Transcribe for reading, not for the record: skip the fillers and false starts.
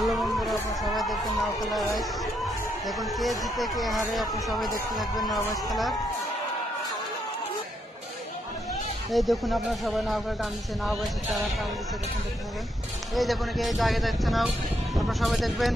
Hello বন্ধুরা, আপনারা সবাই দেখবেন নাও খেলা গাইস। দেখুন কে জিতে কে হারে, আপনি সবাই দেখতে থাকবেন নাও গাইস খেলা। এই দেখুন আপনারা সবাই নাও খেলা টান দিচ্ছে, নাও গাইছে তারা টান দিচ্ছে, দেখুন দেখতে থাকবেন। এই দেখুন কে আগে যাচ্ছে নাও, আপনারা সবাই দেখবেন।